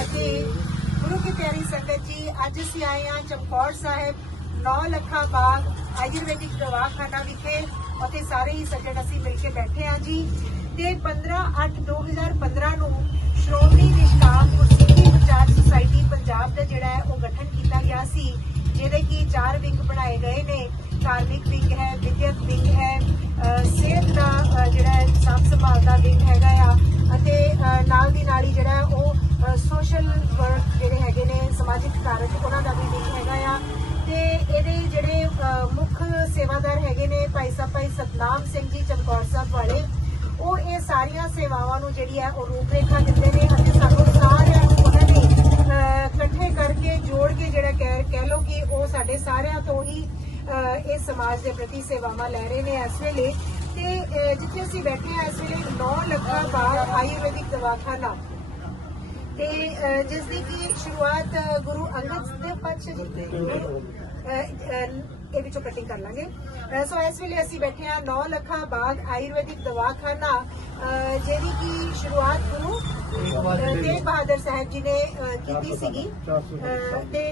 ਫਤਿਹ ਗੁਰੂ ਕੀ ਪਿਆਰੀ ਸੰਗਤ ਜੀ, ਅੱਜ ਅਸੀਂ ਆਏ ਹਾਂ ਚਮਕੌਰ ਸਾਹਿਬ 9 ਲੱਖਾ ਬਾਗ, ਆਯੁਰਵੈਦਿਕ ਦਵਾਖਾਨਾ ਵਿਖੇ। ਅਤੇ ਸਾਰੇ ਹੀ ਸੱਜਣ ਅਸੀਂ ਮਿਲ ਕੇ ਬੈਠੇ ਹਾਂ ਜੀ। ਤੇ 15 8 2015 ਨੂੰ ਸ਼੍ਰੋਮਣੀ ਨਿਸ਼ਕਾਮ ਗੁਰਸਿੱਖੀ ਪ੍ਰਚਾਰ ਸੁਸਾਇਟੀ ਪੰਜਾਬ ਦਾ ਜਿਹੜਾ ਹੈ, ਉਹ ਗਠਨ ਕੀਤਾ ਗਿਆ ਸੀ, ਜਿਹਦੇ ਕੀ ਚਾਰ ਵਿੰਗ ਬਣਾਏ ਗਏ ਨੇ। ਧਾਰਮਿਕ ਵਿੰਗ ਹੈ, ਵਿਦਿਅਕ ਵਿੰਗ ਹੈ ਸਿਹਤ ਦਾ ਜਿਹੜਾ ਹੈ, ਸਾਂਭ ਸੰਭਾਲ ਦਾ ਵਿੰਗ ਹੈਗਾ ਆ। ਅਤੇ ਨਾਲ ਦੀ ਨਾਲ ਹੀ ਜਿਹੜਾ ਉਹ ਸੋਸ਼ਲ ਵਰਕ ਜਿਹੜੇ ਹੈਗੇ ਨੇ, ਸਮਾਜਿਕ ਕਾਰਜ, ਉਹਨਾਂ ਦਾ ਵੀ ਵਿੰਗ ਹੈਗਾ ਆ। ਤੇ ਇਹਦੇ ਜਿਹੜੇ ਮੁੱਖ ਸੇਵਾਦਾਰ ਹੈਗੇ ਨੇ, ਭਾਈ ਸਾਹਿਬ, ਭਾਈ ਸਤਨਾਮ ਸਿੰਘ ਜੀ, ਚਮਕੌਰ ਸਾਹਿਬ ਵਾਲੇ, ਉਹ ਇਹ ਸਾਰੀਆਂ ਸੇਵਾਵਾਂ ਨੂੰ ਜਿਹੜੀ ਹੈ, ਉਹ ਰੂਪਰੇਖਾ ਦਿੰਦੇ ਨੇ ਅਤੇ ਸਾਨੂੰ ਸਾਰਿਆਂ ਨੂੰ ਉਹਨਾਂ ਨੇ ਇਕੱਠੇ ਕਰਕੇ ਜੋੜ ਕੇ ਜਿਹੜਾ ਕਹਿ ਲਓ ਕਿ ਉਹ ਸਾਡੇ ਸਾਰਿਆਂ ਤੋਂ ਹੀ, ਅਹ ਸਮਾਜ ਦੇ ਪ੍ਰਤੀ ਸੇਵਾਵਾਂ ਲੈ ਰਹੇ ਨੇ ਇਸ ਵੇਲੇ। ਤੇ, ਅਹ, ਜਿੱਥੇ ਅਸੀਂ ਬੈਠੇ ਆ ਇਸ ਵੇਲੇ 9 ਲੱਖਾਂ ਬਾਅਦ ਆਯੁਰਵੈਦਿਕ ਦਵਾਖਾਨਾ। ਤੇ ਜਿਸ ਦੀ ਕੀ ਸ਼ੁਰੂਆਤ ਗੁਰੂ ਅੰਗਦ ਦੇਵ ਪਾਤਸ਼ਾਹ ਜੀ ਅਹ, ਇਹ ਵਿੱਚੋਂ ਕਟਿੰਗ ਕਰ ਲਾਂਗੇ ਸੋ ਇਸ ਵੇਲੇ ਅਸੀਂ ਬੈਠੇ ਹਾਂ 9 ਲੱਖਾਂ ਬਾਗ ਆਯੁਰਵੈਦਿਕ ਦਵਾਖਾਨਾ ਜਿਹਦੀ ਕੀ ਸ਼ੁਰੂਆਤ ਗੁਰੂ ਤੇਗ ਬਹਾਦਰ ਸਾਹਿਬ ਜੀ ਨੇ ਕੀਤੀ ਸੀਗੀ ਤੇ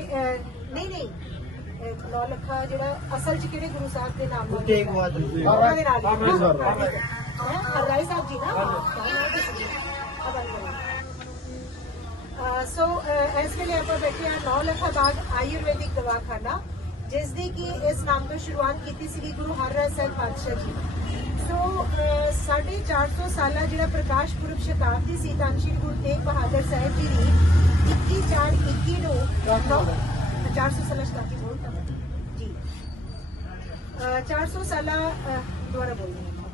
ਨਹੀਂ ਨਹੀਂ 9 ਲੱਖਾ ਜਿਹੜਾ ਅਸਲ ਚ ਕਿਹੜੇ ਗੁਰੂ ਸਾਹਿਬ ਦੇ ਨਾਮ ਨਾਲ ਤੇਗ ਬਹਾਦਰ ਜੀ। ਉਹਨਾਂ ਦੇ ਨਾਲ ਹੀ। ਹਰਰਾਏ ਸਾਹਿਬ। ਹੈਂ? ਹਰਰਾਏ ਸਾਹਿਬ ਜੀ ਨਾ ਸੋ ਇਸ ਵੇਲੇ ਆਪਾਂ ਬੈਠੇ ਹਾਂ 9 ਲੱਖਾ ਬਾਗ ਆਯੁਰਵੈਦਿਕ ਦਵਾਖਾਨਾ ਜਿਸ ਦੀ ਕਿ ਇਸ ਨਾਮ ਤੋਂ ਸ਼ੁਰੂਆਤ ਕੀਤੀ ਸੀਗੀ ਗੁਰੂ ਹਰਰਾਏ ਸਾਹਿਬ ਪਾਤਸ਼ਾਹ ਜੀ। ਸੋ ਅਹ ਸਾਢੇ 450 ਸਾਲਾ ਜਿਹੜਾ ਪ੍ਰਕਾਸ਼ ਪੁਰਬ ਸ਼ਤਾਬਦੀ ਸੀ ਤਾਂ ਸ਼੍ਰੀ ਗੁਰੂ ਤੇਗ ਬਹਾਦਰ ਸਾਹਿਬ ਜੀ ਦੀ 21 4 21 ਨੂੰ 400 ਸਾਲਾ। ਸ਼ਤਾਬਦੀ ਬੋਲਤਾ। ਜੀ। ਅਹ 400 ਸਾਲਾ ਦੁਬਾਰਾ ਬੋਲਦੇ ਹਾਂ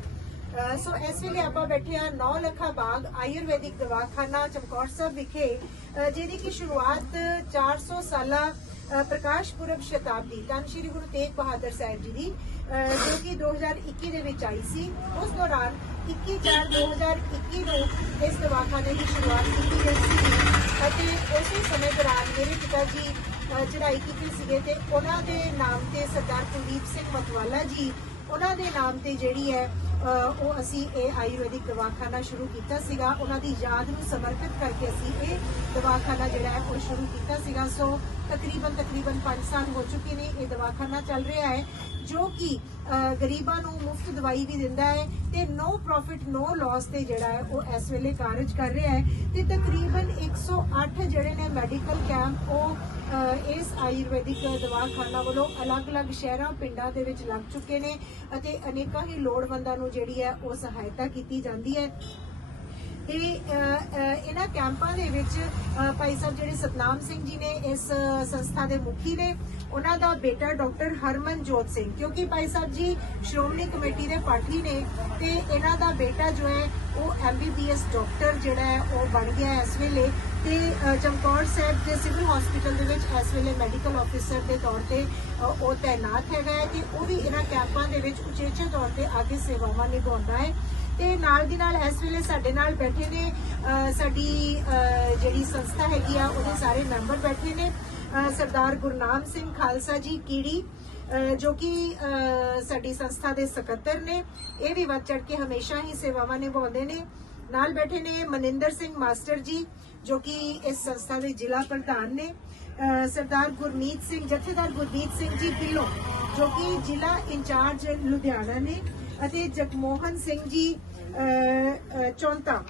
ਸੋ ਇਸ ਵੇਲੇ ਆਪਾਂ ਬੈਠੇ ਆ 9 ਲੱਖਾ ਬਾਗ ਆਯੁਰਵੈਦਿਕ ਦਵਾਖਾਨਾ ਚਮਕੌਰ ਸਾਹਿਬ ਵਿਖੇ ਅਹ ਜਿਹਦੀ ਕੀ ਸ਼ੁਰੂਆਤ 400 ਸਾਲਾ ਪ੍ਰਕਾਸ਼ ਪੁਰਬ ਸ਼ਤਾਬਦੀ ਤਾਂ ਸ਼੍ਰੀ ਗੁਰੂ ਤੇਗ ਬਹਾਦਰ ਸਾਹਿਬ ਜੀ ਦੀ ਅਹ ਜੋ ਕਿ 2021 ਦੇ ਵਿੱਚ ਆਈ ਸੀ। ਉਸ ਦੌਰਾਨ 21 4 2021 ਨੂੰ ਇਸ ਦਵਾਖਾਨੇ ਦੀ ਸ਼ੁਰੂਆਤ ਕੀਤੀ ਗਈ ਸੀ ਅਤੇ ਉਸੇ ਸਮੇਂ ਦੌਰਾਨ ਮੇਰੇ ਪਿਤਾ ਜੀ ਚੜਾਈ ਕੀਤੀ ਸੀਗੇ ਤੇ ਉਹਨਾਂ ਦੇ ਨਾਮ ਤੇ ਸਰਦਾਰ ਕੁਲਦੀਪ ਸਿੰਘ ਮਤਵਾਲਾ ਜੀ, ਉਹਨਾਂ ਦੇ ਨਾਮ ਤੇ ਜਿਹੜੀ ਹੈ ਉਹ ਅਸੀਂ ਇਹ ਆਯੁਰਵੈਦਿਕ ਦਵਾਖਾਨਾ ਸ਼ੁਰੂ ਕੀਤਾ ਸੀਗਾ। ਉਹਨਾਂ ਦੀ ਯਾਦ ਨੂੰ ਸਮਰਪਿਤ ਕਰਕੇ ਅਸੀਂ ਇਹ ਦਵਾਖਾਨਾ ਜਿਹੜਾ ਹੈ, ਉਹ ਸ਼ੁਰੂ ਕੀਤਾ ਸੀਗਾ। ਸੋ ਤਕਰੀਬਨ ਤਕਰੀਬਨ 5 ਸਾਲ ਹੋ ਚੁੱਕੇ ਨੇ ਇਹ ਦਵਾਖਾਨਾ ਚੱਲ ਰਿਹਾ ਹੈ, ਜੋ ਕਿ ਗਰੀਬਾਂ ਨੂੰ ਮੁਫਤ ਦਵਾਈ ਵੀ ਦਿੰਦਾ ਹੈ ਤੇ ਨੋ ਪ੍ਰੋਫਿਟ ਨੋ ਲਾਸ ਤੇ ਜਿਹੜਾ ਹੈ, ਉਹ ਇਸ ਵੇਲੇ ਕਾਰਜ ਕਰ ਰਿਹਾ ਹੈ। ਤੇ ਤਕਰੀਬਨ 108 ਜਿਹੜੇ ਨੇ ਮੈਡੀਕਲ ਕੈਂਪ, ਉਹ ਇਸ ਆਯੁਰਵੈਦਿਕ ਦਵਾਖਾਨਾ ਵੱਲੋਂ ਅਲੱਗ-ਅਲੱਗ ਸ਼ਹਿਰਾਂ, ਪਿੰਡਾਂ ਦੇ ਵਿੱਚ ਲੱਗ ਚੁੱਕੇ ਨੇ ਅਤੇ ਅਨੇਕਾਂ ਹੀ ਲੋੜਵੰਦਾਂ ਨੂੰ ਜਿਹੜੀ ਹੈ ਉਹ ਸਹਾਇਤਾ ਕੀਤੀ ਜਾਂਦੀ ਹੈ। ਤੇ ਇਹਨਾਂ ਕੈਂਪਾਂ ਦੇ ਵਿੱਚ ਭਾਈ ਸਾਹਿਬ ਜਿਹੜੇ ਸਤਨਾਮ ਸਿੰਘ ਜੀ ਨੇ ਇਸ ਸੰਸਥਾ ਦੇ ਮੁਖੀ ਨੇ, ਉਹਨਾਂ ਦਾ ਬੇਟਾ ਡਾਕਟਰ ਹਰਮਨਜੋਤ ਸਿੰਘ, ਕਿਉਂਕਿ ਭਾਈ ਸਾਹਿਬ ਜੀ ਸ਼੍ਰੋਮਣੀ ਕਮੇਟੀ ਦੇ ਪਾਠੀ ਨੇ, ਤੇ ਇਹਨਾਂ ਦਾ ਬੇਟਾ ਜੋ ਹੈ, ਉਹ ਐਮਬੀਬੀਐਸ ਡਾਕਟਰ ਜਿਹੜਾ ਹੈ, ਉਹ ਬਣ ਗਿਆ ਇਸ ਵੇਲੇ, ਤੇ ਚਮਕੌਰ ਸਾਹਿਬ ਦੇ ਸਿਵਲ ਹਸਪੀਟਲ ਦੇ ਵਿੱਚ ਇਸ ਵੇਲੇ ਮੈਡੀਕਲ ਆਫੀਸਰ ਦੇ ਤੌਰ ਤੇ ਉਹ ਤਾਇਨਾਤ ਹੈਗਾ ਹੈ, ਤੇ ਉਹ ਵੀ ਇਹਨਾਂ ਕੈਂਪਾਂ ਦੇ ਵਿੱਚ ਉਚੇਚੇ ਤੌਰ ਤੇ ਆ ਕੇ ਸੇਵਾਵਾਂ ਨਿਭਾਉਂਦਾ ਹੈ। ਤੇ ਨਾਲ ਦੀ ਨਾਲ ਇਸ ਵੇਲੇ ਸਾਡੇ ਨਾਲ ਬੈਠੇ ਨੇ ਸਾਡੀ ਜਿਹੜੀ ਸੰਸਥਾ ਹੈਗੀ ਆ, ਉਹਦੇ ਸਾਰੇ ਮੈਂਬਰ ਬੈਠੇ ਨੇ ਸਰਦਾਰ ਗੁਰਨਾਮ ਸਿੰਘ ਖਾਲਸਾ ਜੀ ਕੀੜੀ ਜੋ ਕਿ ਸਾਡੀ ਸੰਸਥਾ ਦੇ ਸਕੱਤਰ ਨੇ। ਇਹ ਵੀ ਵੱਧ ਚੜ ਕੇ ਹਮੇਸ਼ਾ ਹੀ ਸੇਵਾਵਾਂ ਨਿਭਾਉਂਦੇ ਨੇ। ਨਾਲ ਬੈਠੇ ਨੇ ਮਨਿੰਦਰ ਸਿੰਘ ਮਾਸਟਰ ਜੀ, ਜੋ ਕਿ ਇਸ ਸੰਸਥਾ ਦੇ ਜ਼ਿਲ੍ਹਾ ਪ੍ਰਧਾਨ ਨੇ। ਅਹ ਸਰਦਾਰ ਗੁਰਮੀਤ ਸਿੰਘ, ਜਥੇਦਾਰ ਗੁਰਮੀਤ ਸਿੰਘ ਜੀ ਢਿੱਲੋਂ ਜੋ ਕਿ ਜ਼ਿਲ੍ਹਾ ਇੰਚਾਰਜ ਲੁਧਿਆਣਾ ਨੇ। ਅਤੇ ਜਗਮੋਹਨ ਸਿੰਘ ਜੀ ਚੌਂਤਾ,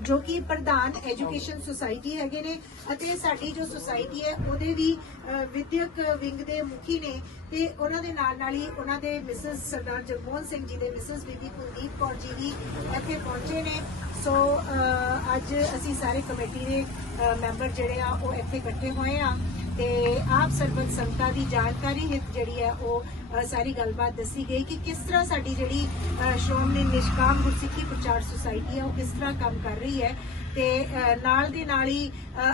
ਜੋ ਕਿ ਪ੍ਰਧਾਨ ਐਜੂਕੇਸ਼ਨ ਸੁਸਾਇਟੀ ਹੈਗੇ ਨੇ ਅਤੇ ਸਾਡੀ ਜੋ ਸੁਸਾਇਟੀ ਹੈ, ਉਹਦੇ ਵੀ ਵਿਦਿਅਕ ਵਿੰਗ ਦੇ ਮੁਖੀ ਨੇ ਤੇ ਉਹਨਾਂ ਦੇ ਨਾਲ ਨਾਲ ਹੀ ਉਹਨਾਂ ਦੇ ਮਿਸਸ ਸਰਦਾਰ ਜਗਮੋਹਨ ਸਿੰਘ ਜੀ ਦੇ ਮਿਸਸ ਬੀਬੀ ਕੁਲਦੀਪ ਕੌਰ ਜੀ ਵੀ ਇੱਥੇ ਪਹੁੰਚੇ ਨੇ। ਸੋ ਅੱਜ ਅਸੀਂ ਸਾਰੇ ਕਮੇਟੀ ਦੇ ਮੈਂਬਰ ਜਿਹੜੇ ਆ, ਉਹ ਇੱਥੇ ਇਕੱਠੇ ਹੋਏ ਆ। ਤੇ ਆਪ ਸਰਬਤ ਸੰਗਤਾਂ ਦੀ ਜਾਣਕਾਰੀ ਹਿੱਤ ਜਿਹੜੀ ਹੈ ਉਹ ਅ, ਸਾਰੀ ਗੱਲਬਾਤ ਦੱਸੀ ਗਈ ਕਿ ਕਿਸ ਤਰ੍ਹਾਂ ਸਾਡੀ ਜਿਹੜੀ ਸ਼੍ਰੋਮਣੀ ਨਿਸ਼ਕਾਮ ਗੁਰਸਿੱਖੀ ਪ੍ਰਚਾਰ ਸੁਸਾਇਟੀ ਹੈ ਉਹ ਕਿਸ ਤਰ੍ਹਾਂ ਕੰਮ ਕਰ ਰਹੀ ਹੈ ਤੇ ਨਾਲ ਦੇ ਨਾਲ ਹੀ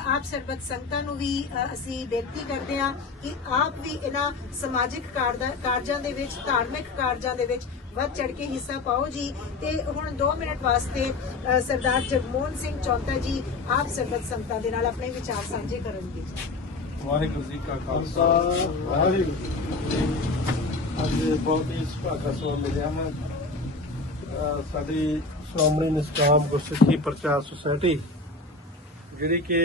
ਆਪ ਸਰਬਤ ਸੰਗਤਾਂ ਨੂੰ ਵੀ ਅਸੀਂ ਬੇਨਤੀ ਕਰਦੇ ਹਾਂ ਕਿ ਆਪ ਵੀ ਇਹਨਾਂ ਸਮਾਜਿਕ ਕਾਰਜਾਂ ਦੇ ਵਿੱਚ ਧਾਰਮਿਕ ਕਾਰਜਾਂ ਦੇ ਵਿੱਚ ਵੱਧ ਚੜ ਕੇ ਹਿੱਸਾ ਪਾਓ ਜੀ। ਤੇ ਹੁਣ 2 ਮਿੰਟ ਵਾਸਤੇ ਸਰਦਾਰ ਜਗਮੋਹਨ ਸਿੰਘ ਚੌਂਤਾ ਜੀ ਆਪ ਸਰਬਤ ਸੰਗਤਾਂ ਦੇ ਨਾਲ ਆਪਣੇ ਵਿਚਾਰ ਸਾਂਝੇ ਕਰਨਗੇ। ਵਾਹਿਗੁਰੂ ਜੀ ਕਾ ਖਾਲਸਾ। ਵਾਹਿਗੁਰੂ ਅੱਜ ਬਹੁਤ ਹੀ ਸੁਭਾਗਾ ਸਵਾ ਮਿਲਿਆ ਮੈਂ। ਸਾਡੀ ਸ਼੍ਰੋਮਣੀ ਨਿਸ਼ਕਾਮ ਗੁਰਸਿੱਖੀ ਪ੍ਰਚਾਰ ਸੁਸਾਇਟੀ, ਜਿਹੜੀ ਕਿ